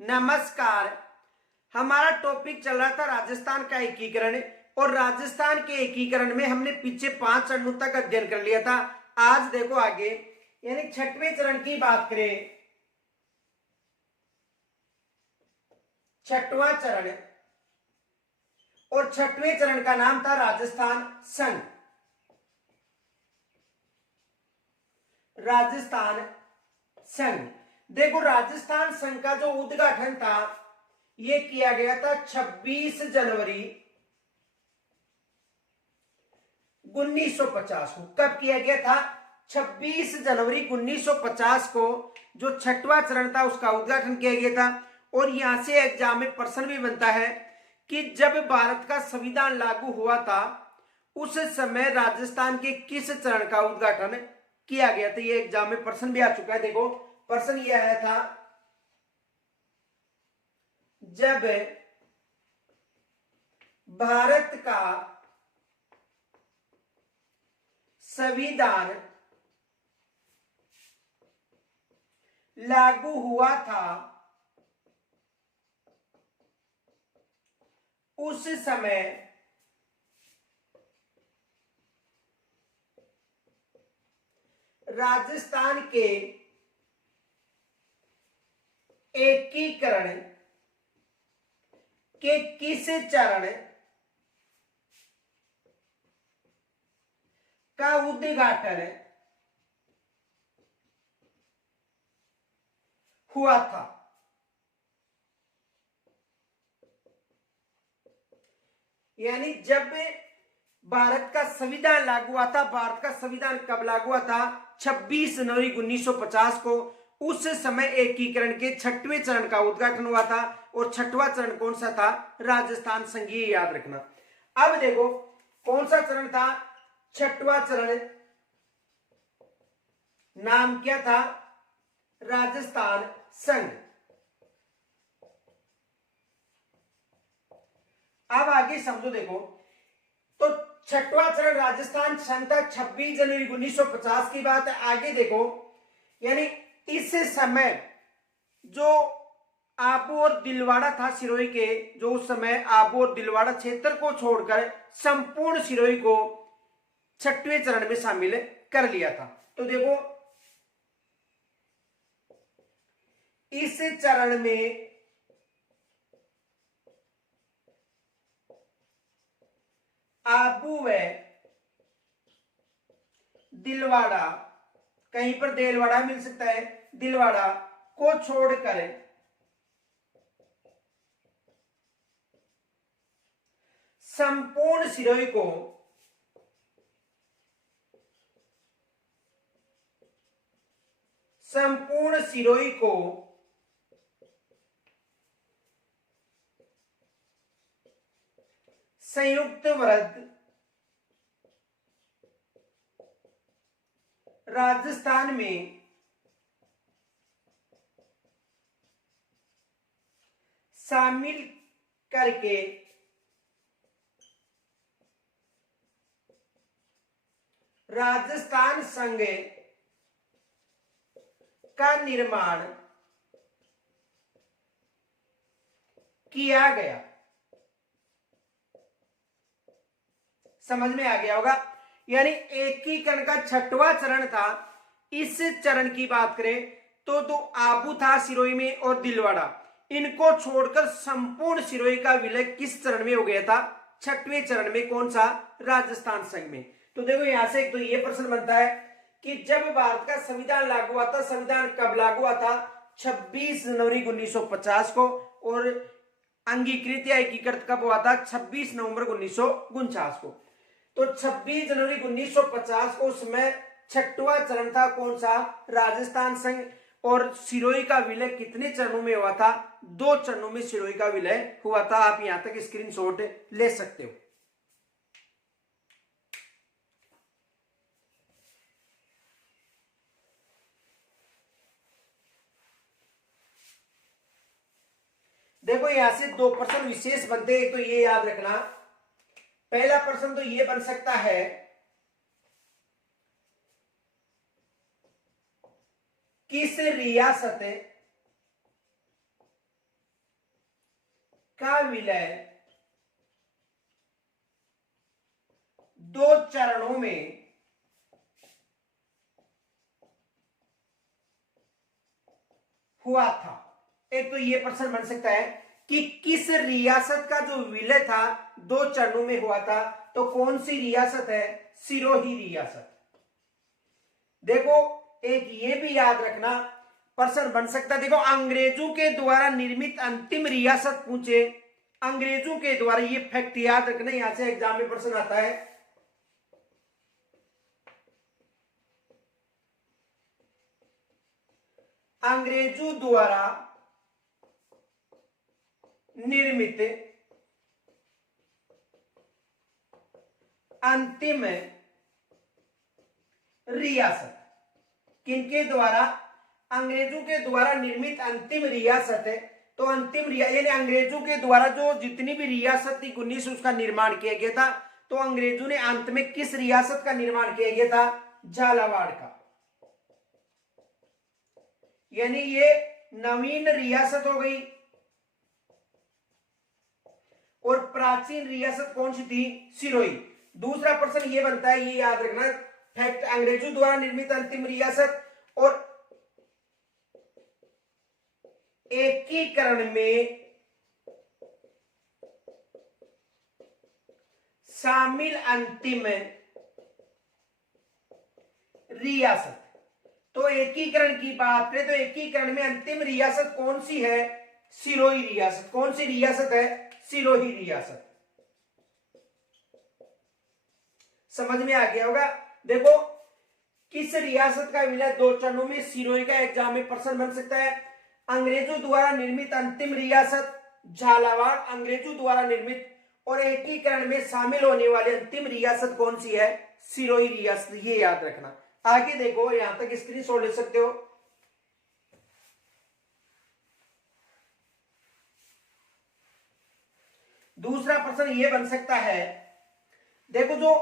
नमस्कार। हमारा टॉपिक चल रहा था राजस्थान का एकीकरण और राजस्थान के एकीकरण में हमने पीछे 5 चरणों तक अध्ययन कर लिया था। आज देखो आगे यानी 6वें चरण की बात करें। 6वां चरण और 6वें चरण का नाम था राजस्थान संघ। राजस्थान संघ देखो, राजस्थान संघ का जो उद्घाटन था यह किया गया था 26 जनवरी 1950 को। कब किया गया था? 26 जनवरी 1950 को जो 6वां चरण था उसका उद्घाटन किया गया था। और यहां से एग्जाम में प्रश्न भी बनता है कि जब भारत का संविधान लागू हुआ था उस समय राजस्थान के किस चरण का उद्घाटन किया गया था। ये एग्जाम में प्रश्न भी आ चुका है। देखो प्रश्न ये आया था, जब भारत का संविधान लागू हुआ था उस समय राजस्थान के एकीकरण के किस चरण का उद्घाटन हुआ था। यानी जब भारत का संविधान लागू हुआ था, भारत का संविधान कब लागू हुआ था? 26 जनवरी 1950 को। उस समय एकीकरण के 6वें चरण का उद्घाटन हुआ था। और 6वां चरण कौन सा था? राजस्थान संघ, याद रखना। अब देखो कौन सा चरण था? 6वां चरण, नाम क्या था? राजस्थान संघ। अब आगे समझो, देखो तो 6वां चरण राजस्थान संघ था 26 जनवरी 1950 की बात है। आगे देखो, यानी इस समय जो आबू और दिलवाड़ा था सिरोही के, जो उस समय आबू और दिलवाड़ा क्षेत्र को छोड़कर संपूर्ण सिरोही को 6वें चरण में शामिल कर लिया था। तो देखो इस चरण में आबू व दिलवाड़ा, कहीं पर देलवाड़ा मिल सकता है, दिलवाड़ा को छोड़कर संपूर्ण सिरोही को संयुक्त वृत्त राजस्थान में शामिल करके राजस्थान संघ का निर्माण किया गया। समझ में आ गया होगा। यानी एकीकरण का 6वां चरण था। इस चरण की बात करें तो दो आबू था सिरोही में और दिलवाड़ा, इनको छोड़कर संपूर्ण सिरोही का विलय किस चरण में हो गया था? 6वें चरण में। कौन सा? राजस्थान संघ में। तो देखो यहां से एक तो ये प्रश्न बनता है कि जब भारत का संविधान लागू हुआ था, संविधान कब लागू हुआ था? 26 जनवरी 1950 को। और अंगीकृत या एकीकृत कब हुआ था? 26 नवंबर 1949 को। तो 26 जनवरी 1950 को उसमें 6वां चरण था। कौन सा? राजस्थान संघ। और सिरोही का विलय कितने चरणों में हुआ था? 2 चरणों में सिरोही का विलय हुआ था। आप यहां तक स्क्रीनशॉट ले सकते हो। देखो यहां से 2 प्रश्न विशेष बनते हैं, तो ये याद रखना। पहला प्रश्न तो ये बन सकता है, किस रियासत का विलय दो चरणों में हुआ था। एक तो ये प्रश्न बन सकता है कि किस रियासत का जो विलय था दो चरणों में हुआ था, तो कौन सी रियासत है? सिरोही रियासत। देखो एक ये भी याद रखना प्रश्न बन सकता है, देखो अंग्रेजों के द्वारा निर्मित अंतिम रियासत पूछे, अंग्रेजों के द्वारा, ये फैक्ट याद रखना, यहां से एग्जाम में प्रश्न आता है। अंग्रेजों द्वारा निर्मित अंतिम रियासत, किनके द्वारा? अंग्रेजों के द्वारा निर्मित अंतिम रियासत है। तो अंतिम यानी अंग्रेजों के द्वारा जो जितनी भी रियासत थी 19 उसका निर्माण किया गया था। तो अंग्रेजों ने अंत में किस रियासत का निर्माण किया गया था? झालावाड़ का। यानी ये नवीन रियासत हो गई। और प्राचीन रियासत कौन सी थी? सिरोही। दूसरा प्रश्न ये बनता है, ये याद रखना फैक्ट, अंग्रेजों द्वारा निर्मित अंतिम रियासत और एकीकरण में शामिल अंतिम रियासत। तो एकीकरण की बात करें तो एकीकरण में अंतिम रियासत कौन सी है? सिरोही रियासत। कौन सी रियासत है? सिरोही रियासत। समझ में आ गया होगा। देखो किस रियासत का विलय दो चरणों में, सिरोही का एग्जाम में प्रश्न बन सकता है। अंग्रेजों द्वारा निर्मित अंतिम रियासत झालावाड़ अंग्रेजों द्वारा निर्मित, और एकीकरण में शामिल होने वाली अंतिम रियासत कौन सी है? सिरोही रियासत। ये याद रखना। आगे देखो, यहां तक स्क्रीनशॉट ले सकते हो। दूसरा प्रश्न ये बन सकता है, देखो जो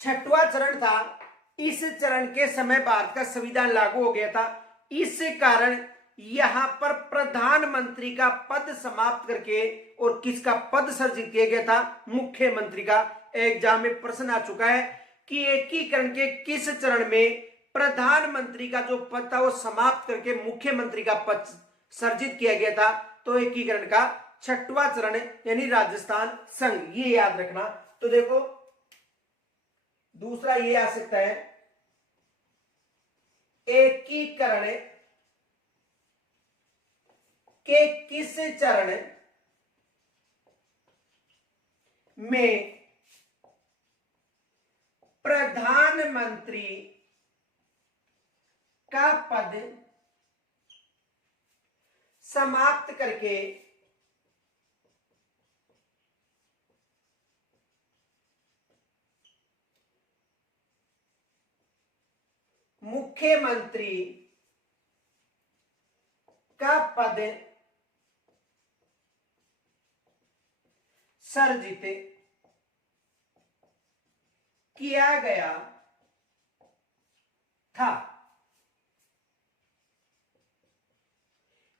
छठवां चरण था, इस चरण के समय भारत का संविधान लागू हो गया था। इस कारण यहां पर प्रधानमंत्री का पद समाप्त करके और किसका पद सृजित किया गया था? मुख्यमंत्री का। एग्जाम में प्रश्न आ चुका है कि एकीकरण के किस चरण में प्रधानमंत्री का जो पद था वो समाप्त करके मुख्यमंत्री का पद सृजित किया गया था? तो एकीकरण का छठवां चरण यानी राजस्थान संघ, ये याद रखना। तो देखो दूसरा ये आ सकता है, एकीकरण के किस चरण में प्रधानमंत्री का पद समाप्त करके मुख्यमंत्री का पद सृजित किया गया था?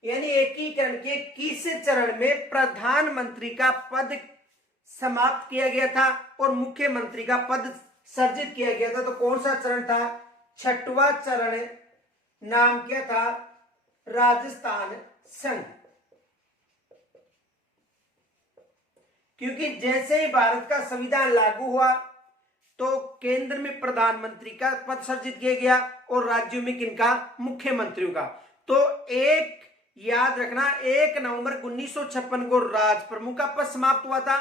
यानी एकीकरण के किस चरण में प्रधानमंत्री का पद समाप्त किया गया था और मुख्यमंत्री का पद सृजित किया गया था? तो कौन सा चरण था? छठवां चरण। नाम क्या था? राजस्थान संघ। क्योंकि जैसे ही भारत का संविधान लागू हुआ तो केंद्र में प्रधानमंत्री का पद सृजित किया गया और राज्यों में किनका? मुख्यमंत्रियों का। तो एक याद रखना, 1 नवंबर 1956 को राज प्रमुख का पद समाप्त हुआ था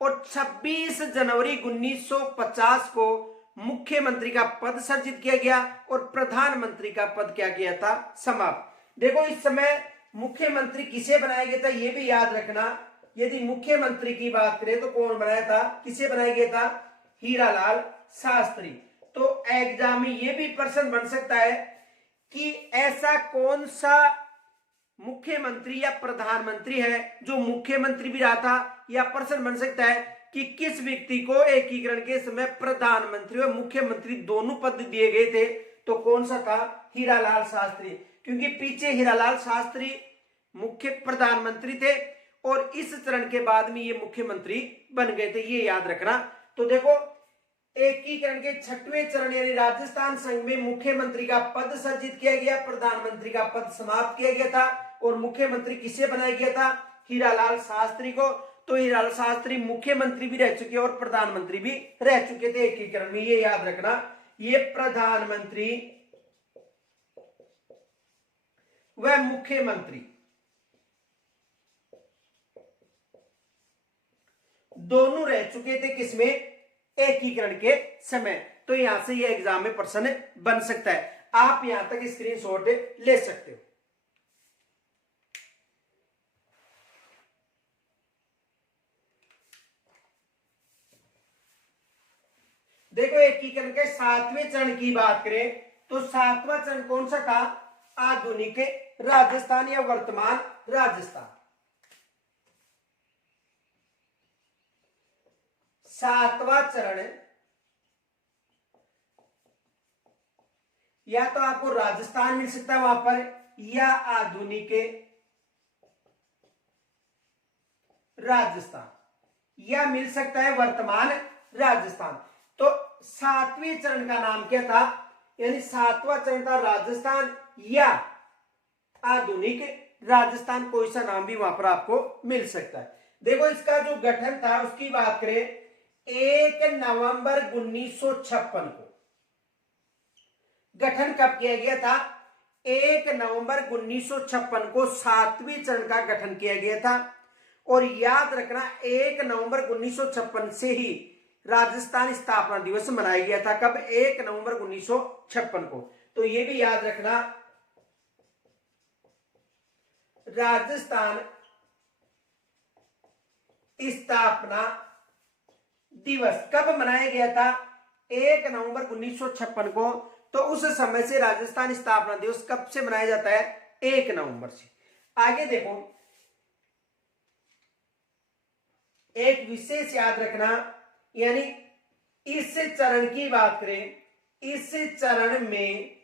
और 26 जनवरी 1950 को मुख्यमंत्री का पद सृजित किया गया और प्रधानमंत्री का पद क्या किया था? समाप्त। देखो इस समय मुख्यमंत्री किसे बनाया गया था ये भी याद रखना। यदि मुख्यमंत्री की बात करें तो कौन बनाया था? किसे बनाया गया था? हीरालाल शास्त्री। तो एग्जाम में ये भी प्रश्न बन सकता है कि ऐसा कौन सा मुख्यमंत्री या प्रधानमंत्री है जो मुख्यमंत्री भी रहा था, या प्रश्न बन सकता है कि किस व्यक्ति को एकीकरण के समय प्रधानमंत्री और मुख्यमंत्री दोनों पद दिए गए थे? तो कौन सा था? हीरालाल शास्त्री। क्योंकि पीछे हीरालाल शास्त्री मुख्य प्रधानमंत्री थे और इस चरण के बाद में ये मुख्यमंत्री बन गए थे, ये याद रखना। तो देखो एकीकरण के छठवें चरण यानी राजस्थान संघ में मुख्यमंत्री का पद सृजित किया गया, प्रधानमंत्री का पद समाप्त किया गया था और मुख्यमंत्री किसे बनाया गया था? हीरालाल शास्त्री को। तो हीरालाल शास्त्री मुख्यमंत्री भी रह चुके और प्रधानमंत्री भी रह चुके थे एकीकरण में, ये याद रखना। ये प्रधानमंत्री व मुख्यमंत्री दोनों रह चुके थे किसमें? एकीकरण के समय। तो यहां से ये एग्जाम में प्रश्न बन सकता है, आप यहां तक स्क्रीनशॉट ले सकते हो। देखो एकीकरण के सातवें चरण की बात करें तो सातवां चरण कौन सा था? आधुनिक राजस्थान या वर्तमान राजस्थान। सातवां चरण या तो आपको राजस्थान मिल सकता है वहां पर, या आधुनिक राजस्थान, या मिल सकता है वर्तमान राजस्थान। तो सातवें चरण का नाम क्या था? यानी सातवां चरण था राजस्थान या आधुनिक राजस्थान, कोई सा नाम भी वहां पर आपको मिल सकता है। देखो इसका जो गठन था उसकी बात करें, 1 नवंबर 1956 को गठन कब किया गया था? 1 नवंबर 1956 को सातवें चरण का गठन किया गया था। और याद रखना 1 नवंबर 1956 से ही राजस्थान स्थापना दिवस मनाया गया था। कब? 1 नवंबर 1956 को। तो ये भी याद रखना, राजस्थान स्थापना दिवस कब मनाया गया था? 1 नवंबर 1956 को। तो उस समय से राजस्थान स्थापना दिवस कब से मनाया जाता है? 1 नवंबर से। आगे देखो एक विशेष याद रखना, यानी इस चरण की बात करें, इस चरण में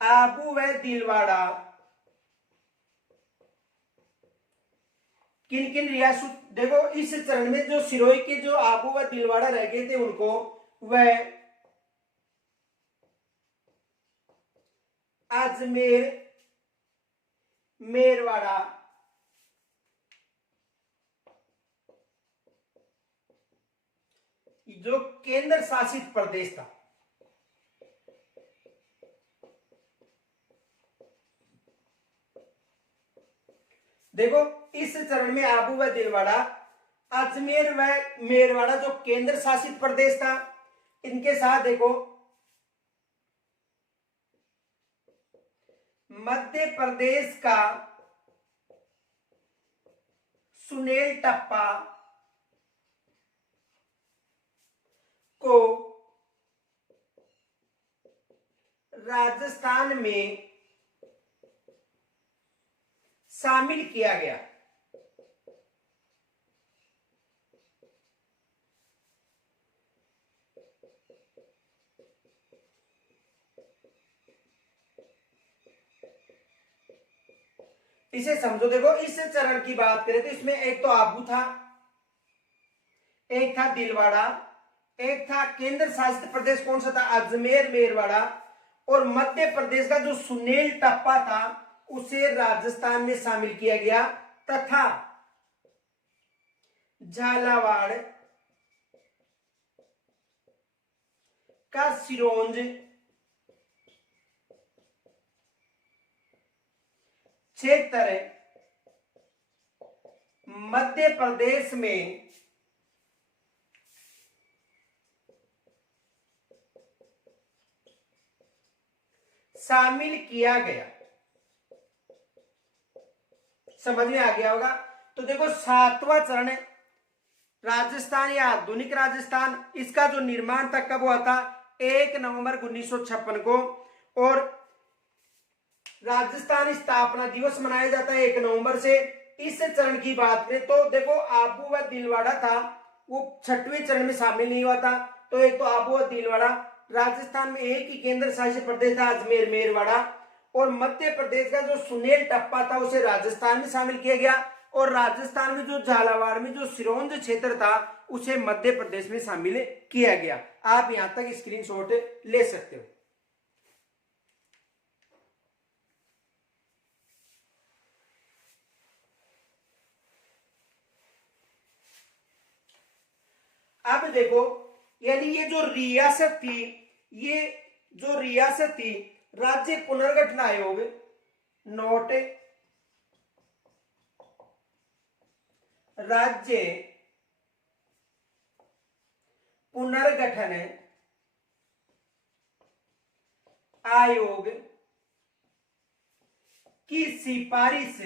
आबू व दिलवाड़ा किन किन रियासत, देखो इस चरण में जो सिरोही के जो आबू व दिलवाड़ा रह गए थे उनको वह अजमेर, मेरवाड़ा, जो केंद्र शासित प्रदेश था, देखो इस चरण में आबू व दिलवाड़ा, अजमेर व मेरवाड़ा जो केंद्र शासित प्रदेश था, इनके साथ देखो मध्य प्रदेश का सुनेल टप्पा को राजस्थान में शामिल किया गया। इसे समझो, देखो इस चरण की बात करें तो इसमें एक तो आबू था, एक था दिलवाड़ा, एक था केंद्र शासित प्रदेश कौन सा था? अजमेर मेरवाड़ा, और मध्य प्रदेश का जो सुनेल टप्पा था उसे राजस्थान में शामिल किया गया, तथा झालावाड़ का सिरोंज क्षेत्र मध्य प्रदेश में शामिल किया गया। समझ में आ गया होगा। तो देखो सातवां चरण राजस्थान या आधुनिक राजस्थान, इसका जो निर्माण था कब हुआ था? 1 नवंबर 1956 को, और राजस्थान स्थापना दिवस मनाया जाता है 1 नवंबर से। इस चरण की बात करें तो देखो आबू व दिलवाड़ा था, वो छठवें चरण में शामिल नहीं हुआ था। तो एक तो आबू व दिलवाड़ा, राजस्थान में एक ही केंद्र शासित प्रदेश था अजमेर मेरवाड़ा, और मध्य प्रदेश का जो सुनील टप्पा था उसे राजस्थान में शामिल किया गया, और राजस्थान में जो झालावाड़ में जो सिरोंज क्षेत्र था उसे मध्य प्रदेश में शामिल किया गया। आप यहां तक स्क्रीनशॉट ले सकते हो। अब देखो, यानी ये जो रियासत थी, ये जो रियासत थी राज्य पुनर्गठन आयोग, नोट राज्य पुनर्गठन आयोग की सिफारिश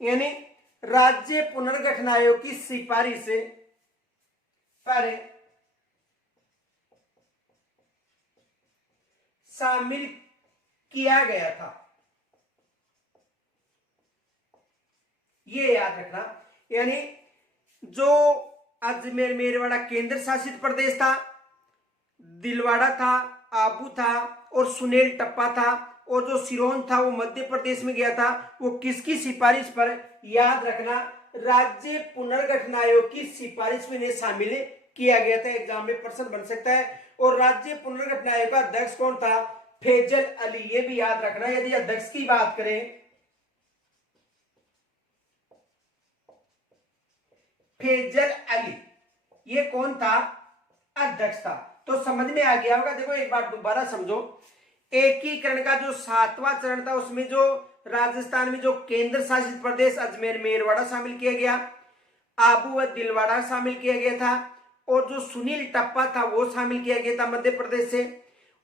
यानी राज्य पुनर्गठन आयोग की सिफारिश पर शामिल किया गया था। ये याद रखना, यानी जो अजमेर मेरवाड़ा केंद्र शासित प्रदेश था, दिलवाड़ा था, आबू था और सुनील टप्पा था, और जो सिरोंज था वो मध्य प्रदेश में गया था, वो किसकी सिफारिश पर, याद रखना, राज्य पुनर्गठन आयोग की सिफारिश में शामिल किया गया था। एग्जाम में प्रश्न बन सकता है। और राज्य पुनर्गठन आयोग का अध्यक्ष कौन था, फैजल अली, ये भी याद रखना। यदि अध्यक्ष की बात करें, फैजल अली, ये कौन था, अध्यक्ष था। तो समझ में आ गया होगा। देखो एक बार दोबारा समझो, एकीकरण का जो 7वां चरण था उसमें जो राजस्थान में जो केंद्र शासित प्रदेश अजमेर मेरवाड़ा शामिल किया गया, आबू व दिलवाड़ा शामिल किया गया था, और जो सुनील टप्पा था वो शामिल किया गया था मध्य प्रदेश से,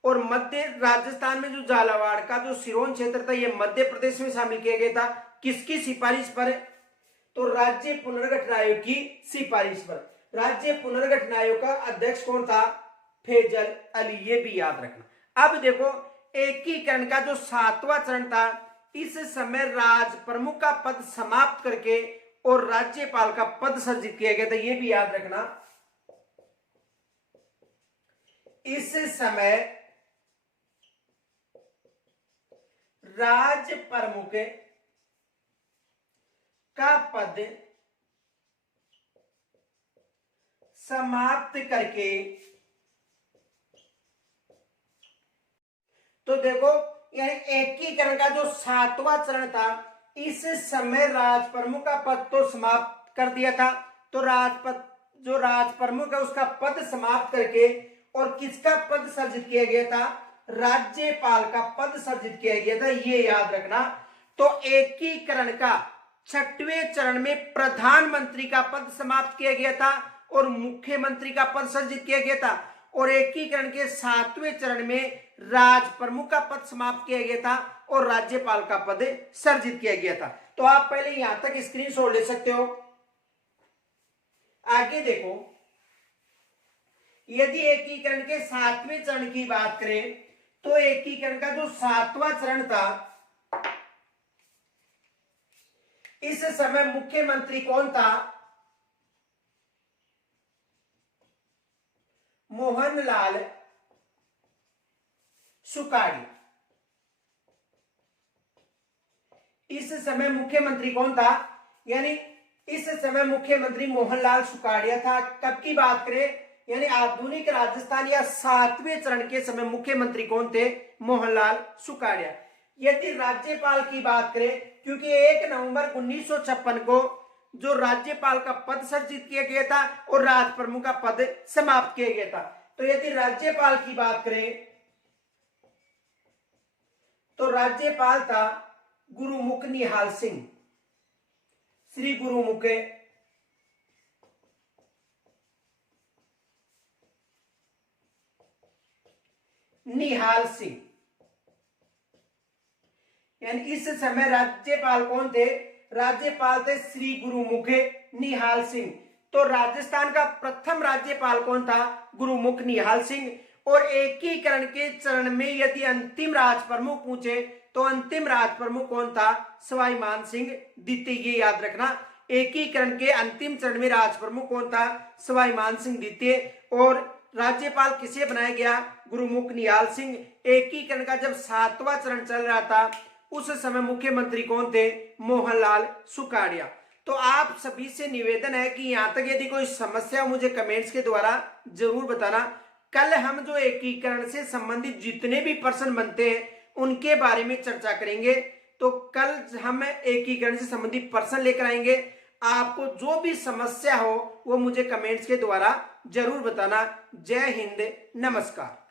और मध्य राजस्थान में जो झालावाड़ का जो सिरोंज क्षेत्र था ये मध्य प्रदेश में शामिल किया गया था। किसकी सिफारिश पर, तो राज्य पुनर्गठन आयोग की सिफारिश पर। राज्य पुनर्गठन आयोग का अध्यक्ष कौन था, फैजल अली, ये भी याद रखना। अब देखो, एकीकरण का जो 7वां चरण था, इस समय राज प्रमुख का पद समाप्त करके और राज्यपाल का पद सृजित किया गया था, ये भी याद रखना। इस समय राज प्रमुख का पद समाप्त करके, तो देखो यानी एकीकरण का जो 7वां चरण था, इस समय राज प्रमुख का पद तो समाप्त कर दिया था, तो जो राज प्रमुख है उसका पद समाप्त करके और किसका पद सृजित किया गया था, राज्यपाल का पद सृजित किया गया था, ये याद रखना। तो एकीकरण का 6वें चरण में प्रधानमंत्री का पद समाप्त किया गया था और मुख्यमंत्री का पद सृजित किया गया था, और एकीकरण के 7वें चरण में राज प्रमुख का पद समाप्त किया गया था और राज्यपाल का पद सृजित किया गया था। तो आप पहले यहां तक स्क्रीनशॉट ले सकते हो। आगे देखो, यदि एकीकरण के 7वें चरण की बात करें तो एकीकरण का जो 7वां चरण था, इस समय मुख्यमंत्री कौन था, मोहनलाल सुखाड़िया। इस समय मुख्यमंत्री कौन था, यानी इस समय मुख्यमंत्री मोहनलाल सुखाड़िया था। कब की बात करें, यानी आधुनिक राजस्थान या 7वें चरण के समय मुख्यमंत्री कौन थे, मोहनलाल सुखाड़िया। यदि राज्यपाल की बात करें, क्योंकि 1 नवंबर 1956 को जो राज्यपाल का पद सृजित किया गया था और राज प्रमुख का पद समाप्त किया गया था, तो यदि राज्यपाल की बात करें तो राज्यपाल था गुरुमुख निहाल सिंह, श्री गुरुमुख निहाल सिंह। यानी इस समय राज्यपाल कौन थे, राज्यपाल थे श्री गुरुमुख निहाल सिंह। तो राजस्थान का प्रथम राज्यपाल कौन था, गुरुमुख निहाल सिंह। और एकीकरण के चरण में यदि अंतिम राज प्रमुख पूछे तो अंतिम राज प्रमुख कौन था? सवाई मान सिंह द्वितीय। ये याद रखना, एकीकरण के अंतिम चरण में राज प्रमुख कौन था? सवाई मान सिंह द्वितीय। और राज्यपाल किसे बनाया गया? गुरुमुख निहाल सिंह। एकीकरण का जब 7वां चरण चल रहा था उस समय मुख्यमंत्री कौन थे? मोहनलाल सुखाड़िया। तो आप सभी से निवेदन है कि यहां तक यदि कोई समस्या मुझे कमेंट्स के द्वारा जरूर बताना। कल हम जो एकीकरण से संबंधित जितने भी प्रश्न बनते हैं उनके बारे में चर्चा करेंगे। तो कल हम एकीकरण से संबंधित प्रश्न लेकर आएंगे। आपको जो भी समस्या हो वो मुझे कमेंट्स के द्वारा जरूर बताना। जय हिंद, नमस्कार।